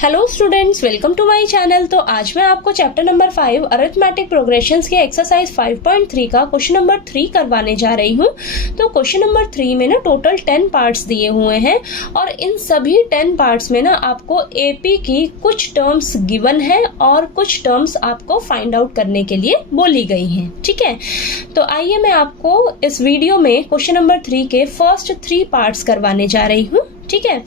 Hello students, welcome to my channel. तो आज मैं आपको चैप्टर नंबर 5 अरिथमेटिक प्रोग्रेशंस के एक्सरसाइज 5.3 का क्वेश्चन नंबर 3 करवाने जा रही हूँ। तो क्वेश्चन नंबर 3 में ना टोटल 10 पार्ट्स दिए हुए हैं और इन सभी 10 पार्ट्स में ना आपको एपी की कुछ टर्म्स गिवन है और कुछ टर्म्स आपको फाइंड आउट करने के लिए बोली गई हैं। ठीक है, तो आइए मैं आपको इस वीडियो में क्वेश्चन नंबर 3 के फर्स्ट 3 पार्ट्स करवाने जा रही हूँ। ठीक है,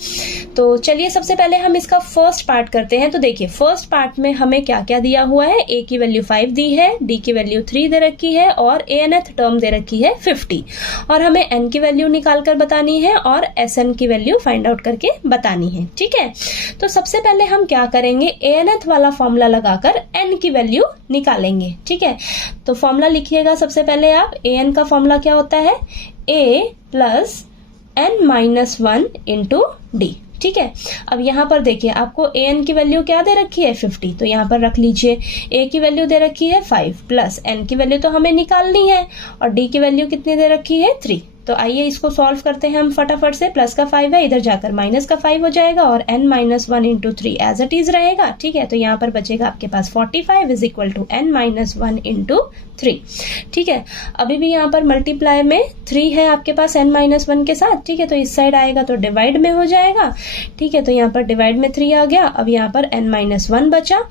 तो चलिए सबसे पहले हम इसका फर्स्ट पार्ट करते हैं। तो देखिए फर्स्ट पार्ट में हमें क्या क्या दिया हुआ है। ए की वैल्यू 5 दी है, डी की वैल्यू 3 दे रखी है और ए nth टर्म दे रखी है 50 और हमें एन की वैल्यू निकाल कर बतानी है और एस एन की वैल्यू फाइंड आउट करके बतानी है। ठीक है, तो सबसे पहले हम क्या करेंगे, ए nth वाला फॉर्मूला लगाकर एन की वैल्यू निकालेंगे। ठीक है, तो फॉर्मूला लिखिएगा सबसे पहले आप। ए एन का फॉर्मूला क्या होता है, ए प्लस n-1 इंटू डी। ठीक है, अब यहाँ पर देखिए आपको ए एन की वैल्यू क्या दे रखी है 50, तो यहाँ पर रख लीजिए। ए की वैल्यू दे रखी है 5 प्लस एन की वैल्यू तो हमें निकालनी है और डी की वैल्यू कितनी दे रखी है 3। तो आइए इसको सॉल्व करते हैं हम फटाफट से। प्लस का 5 है, इधर जाकर माइनस का 5 हो जाएगा और n-1 into 3 as it is रहेगा। ठीक है, तो यहाँ पर बचेगा आपके पास 45 is equal to n-1 into 3। ठीक है, अभी भी यहाँ पर मल्टीप्लाई में 3 है आपके पास n-1 के साथ। ठीक है, तो इस साइड आएगा तो डिवाइड में हो जाएगा। ठीक है, तो यहाँ पर डिवाइड में 3 आ गया, अब यहाँ पर n-1 बचा।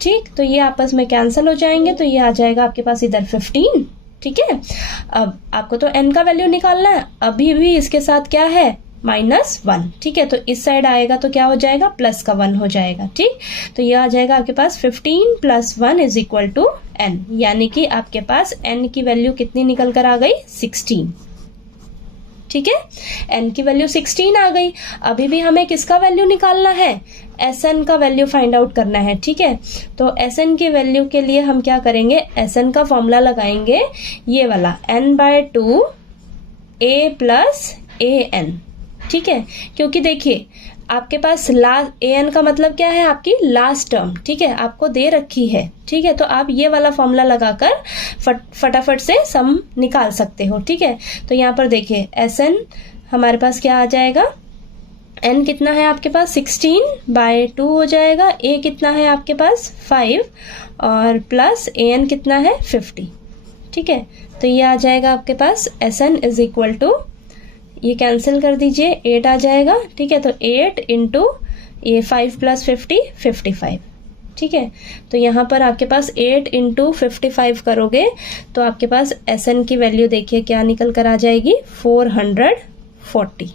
ठीक, तो ये आपस में कैंसिल हो जाएंगे, तो ये आ जाएगा आपके पास इधर 15। ठीक है, अब आपको तो n का वैल्यू निकालना है, अभी भी इसके साथ क्या है -1। ठीक है, तो इस साइड आएगा तो क्या हो जाएगा, प्लस का 1 हो जाएगा। ठीक, तो ये आ जाएगा आपके पास 15 plus 1 is equal to n, यानी कि आपके पास n की वैल्यू कितनी निकल कर आ गई 16। ठीक है, n की वैल्यू 16 आ गई। अभी भी हमें किसका वैल्यू निकालना है, Sn का वैल्यू फाइंड आउट करना है। ठीक है, तो Sn की वैल्यू के लिए हम क्या करेंगे, Sn का फॉर्मूला लगाएंगे ये वाला n/2 a प्लस an। ठीक है, क्योंकि देखिए आपके पास लास्ट an का मतलब क्या है, आपकी लास्ट टर्म। ठीक है, आपको दे रखी है। ठीक है, तो आप ये वाला फॉर्मूला लगाकर फटाफट से सम निकाल सकते हो। ठीक है, तो यहाँ पर देखिए Sn हमारे पास क्या आ जाएगा, n कितना है आपके पास 16/2 हो जाएगा, a कितना है आपके पास 5 और प्लस an कितना है 50। ठीक है, तो ये आ जाएगा आपके पास Sn इज इक्वल टू, ये कैंसिल कर दीजिए, 8 आ जाएगा। ठीक है, तो 8 इंटू ये 5 प्लस 50 55। ठीक है, तो यहाँ पर आपके पास 8 इंटू 55 करोगे तो आपके पास Sn की वैल्यू देखिए क्या निकल कर आ जाएगी 440।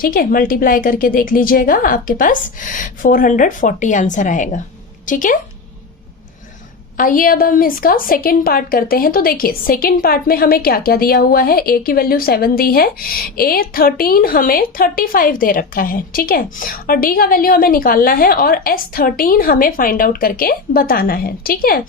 ठीक है, मल्टीप्लाई करके देख लीजिएगा, आपके पास 440 आंसर आएगा। ठीक है, आइए अब हम इसका सेकंड पार्ट करते हैं। तो देखिए सेकंड पार्ट में हमें क्या क्या दिया हुआ है, ए की वैल्यू 7 दी है, ए 13 हमें 35 दे रखा है। ठीक है, और डी का वैल्यू हमें निकालना है और एस 13 हमें फाइंड आउट करके बताना है। ठीक है,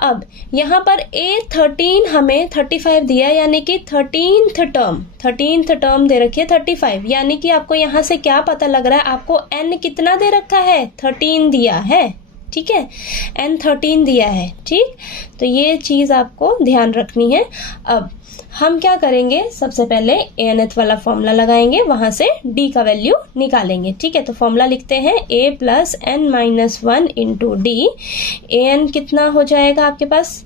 अब यहाँ पर ए 13 हमें 35 दिया, यानी कि 13th टर्म दे रखी है 35, यानी कि आपको यहाँ से क्या पता लग रहा है, आपको एन कितना दे रखा है 13 दिया है। ठीक है, n13 दिया है। ठीक, तो ये चीज आपको ध्यान रखनी है। अब हम क्या करेंगे, सबसे पहले nth वाला फॉर्मूला लगाएंगे, वहां से d का वैल्यू निकालेंगे। ठीक है, तो फॉर्मूला लिखते हैं a plus n-1 into D. an कितना हो जाएगा आपके पास,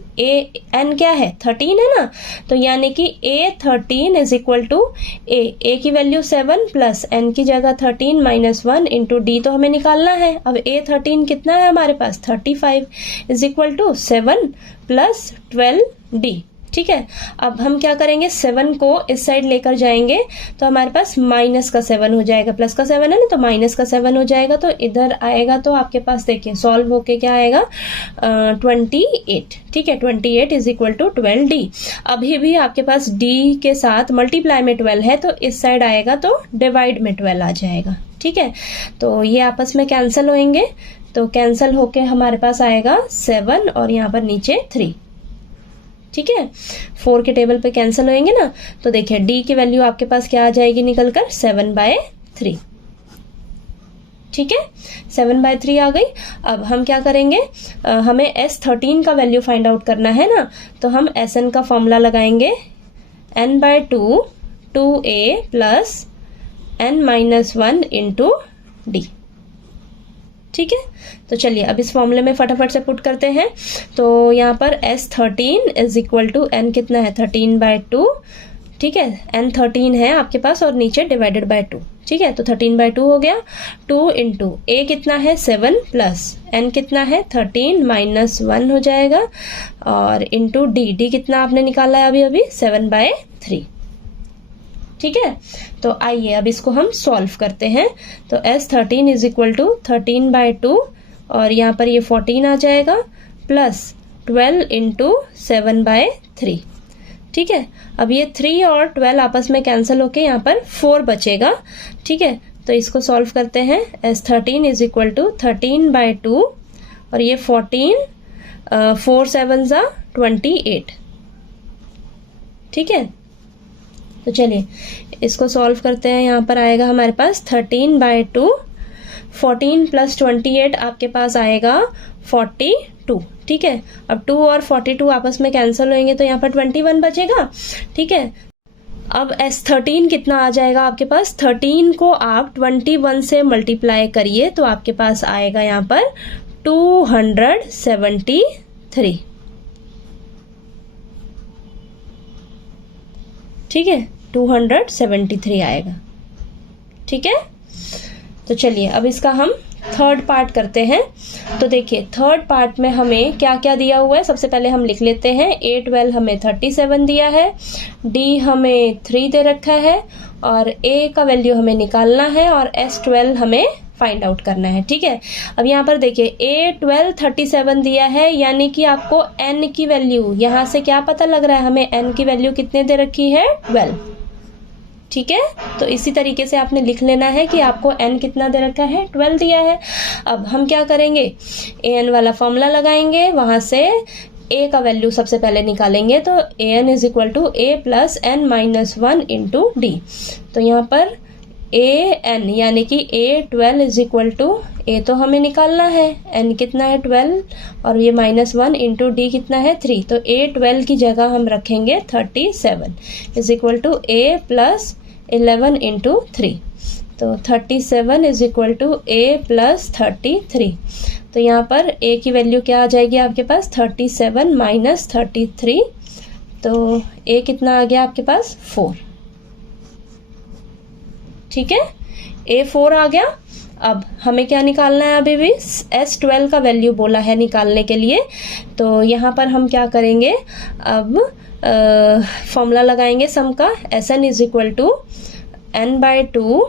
n क्या है 13 है ना, तो यानी कि a 13 is equal to a की वैल्यू 7 प्लस n की जगह 13 -1 इंटू डी तो हमें निकालना है। अब a 13 कितना है हमारे पास 35 is equal to 7 plus 12d। ठीक है, अब हम क्या करेंगे, 7 को इस साइड लेकर जाएंगे तो हमारे पास माइनस का 7 हो जाएगा, प्लस का 7 है ना, तो माइनस का 7 हो जाएगा, तो इधर आएगा तो आपके पास देखिए सॉल्व होके क्या आएगा 28। ठीक है, 28 इज इक्वल टू 12d। अभी भी आपके पास d के साथ मल्टीप्लाई में 12 है, तो इस साइड आएगा तो डिवाइड में 12 आ जाएगा। ठीक है, तो ये आपस में कैंसिल होंगे, तो कैंसिल होके हमारे पास आएगा 7 और यहाँ पर नीचे 3। ठीक है, 4 के टेबल पे कैंसिल होंगे ना, तो देखिए d की वैल्यू आपके पास क्या आ जाएगी निकलकर 7/3। ठीक है, 7/3 आ गई। अब हम क्या करेंगे, हमें S13 का वैल्यू फाइंड आउट करना है ना, तो हम Sn का फॉर्मूला लगाएंगे n/2 2a plus n-1 into d. ठीक है, तो चलिए अब इस फॉर्मूले में फटाफट से पुट करते हैं। तो यहाँ पर S13 is equal to n कितना है 13/2। ठीक है, n 13 है आपके पास और नीचे डिवाइडेड बाय 2। ठीक है, तो 13/2 हो गया। 2 इंटू a कितना है 7 प्लस n कितना है 13 माइनस 1 हो जाएगा और इंटू d कितना आपने निकाला है अभी अभी 7/3। ठीक है, तो आइए अब इसको हम सॉल्व करते हैं। तो S13 इज इक्वल टू 13/2 और यहाँ पर ये 14 आ जाएगा प्लस 12 इंटू 7/3। ठीक है, अब ये 3 और 12 आपस में कैंसिल होके यहाँ पर 4 बचेगा। ठीक है, तो इसको सॉल्व करते हैं। S13 इज इक्वल टू 13/2 और ये 14 4 7 ज़ा 28। ठीक है, तो चलिए इसको सॉल्व करते हैं। यहाँ पर आएगा हमारे पास 13/2, 14 प्लस 28 आपके पास आएगा 42। ठीक है, अब 2 और 42 आपस में कैंसिल होंगे तो यहाँ पर 21 बचेगा। ठीक है, अब S13 कितना आ जाएगा आपके पास, 13 को आप 21 से मल्टीप्लाई करिए तो आपके पास आएगा यहाँ पर 273। ठीक है, 273 आएगा। ठीक है, तो चलिए अब इसका हम थर्ड पार्ट करते हैं। तो देखिए थर्ड पार्ट में हमें क्या क्या दिया हुआ है, सबसे पहले हम लिख लेते हैं। A12 हमें 37 दिया है, D हमें 3 दे रखा है और A का वैल्यू हमें निकालना है और S12 हमें फाइंड आउट करना है। ठीक है, अब यहाँ पर देखिए A12 37 दिया है, यानी कि आपको N की वैल्यू यहाँ से क्या पता लग रहा है, हमें N की वैल्यू कितने दे रखी है 12। ठीक है, तो इसी तरीके से आपने लिख लेना है कि आपको n कितना दे रखा है 12 दिया है। अब हम क्या करेंगे, an वाला फॉर्मूला लगाएंगे, वहां से a का वैल्यू सबसे पहले निकालेंगे। तो an is equal to a plus n minus 1 into d. तो यहाँ पर an यानी कि A12 is equal to a तो हमें निकालना है, n कितना है 12 और ये माइनस 1 इंटू डी कितना है 3। तो A12 की जगह हम रखेंगे 37 is equal to a plus 11 into 3। तो 37 is equal to a plus 33। तो यहाँ पर a की वैल्यू क्या आ जाएगी आपके पास 37 माइनस 33। तो a कितना आ गया आपके पास 4। ठीक है, A4 आ गया। अब हमें क्या निकालना है, अभी भी S12 का वैल्यू बोला है निकालने के लिए। तो यहाँ पर हम क्या करेंगे, अब फॉर्मूला लगाएंगे सम का। Sn is equal to n/2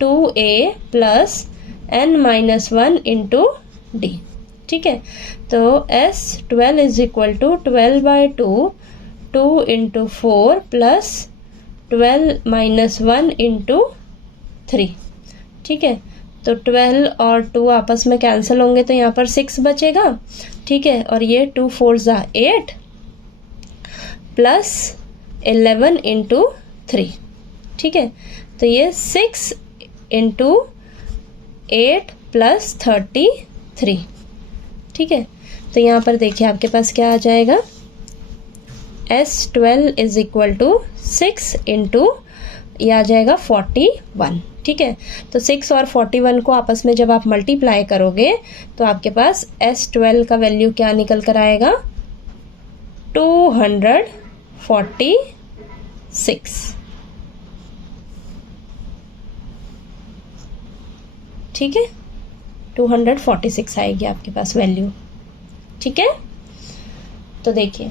2a plus n minus 1 into d. ठीक है, तो S12 is equal to 12/2 2 into 4 plus 12 minus 1 into 3। ठीक है, तो 12 और 2 आपस में कैंसिल होंगे तो यहाँ पर 6 बचेगा। ठीक है, और ये 2 4 ज़ा 8 प्लस 11 इंटू 3। ठीक है, तो ये 6 इंटू 8 प्लस 33। ठीक है, तो यहाँ पर देखिए आपके पास क्या आ जाएगा, S12 is equal to 6 into ये आ जाएगा 41। ठीक है, तो 6 और 41 को आपस में जब आप मल्टीप्लाई करोगे तो आपके पास S12 का वैल्यू क्या निकल कर आएगा 246। ठीक है, 246 आएगी आपके पास वैल्यू। ठीक है, तो देखिए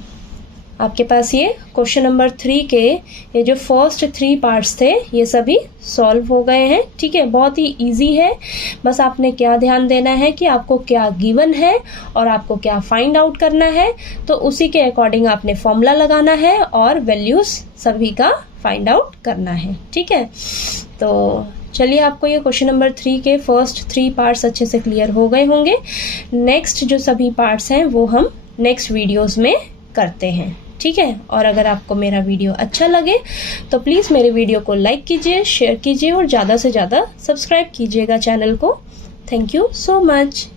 आपके पास ये क्वेश्चन नंबर 3 के ये जो फर्स्ट 3 पार्ट्स थे ये सभी सॉल्व हो गए हैं। ठीक है, बहुत ही इजी है। बस आपने क्या ध्यान देना है कि आपको क्या गिवन है और आपको क्या फाइंड आउट करना है, तो उसी के अकॉर्डिंग आपने फॉर्मूला लगाना है और वैल्यूज सभी का फाइंड आउट करना है। ठीक है, तो चलिए आपको ये क्वेश्चन नंबर 3 के फर्स्ट 3 पार्ट्स अच्छे से क्लियर हो गए होंगे। नेक्स्ट जो सभी पार्ट्स हैं वो हम नेक्स्ट वीडियोस में करते हैं। ठीक है, और अगर आपको मेरा वीडियो अच्छा लगे तो प्लीज़ मेरे वीडियो को लाइक कीजिए, शेयर कीजिए और ज़्यादा से ज़्यादा सब्सक्राइब कीजिएगा चैनल को। Thank you so much.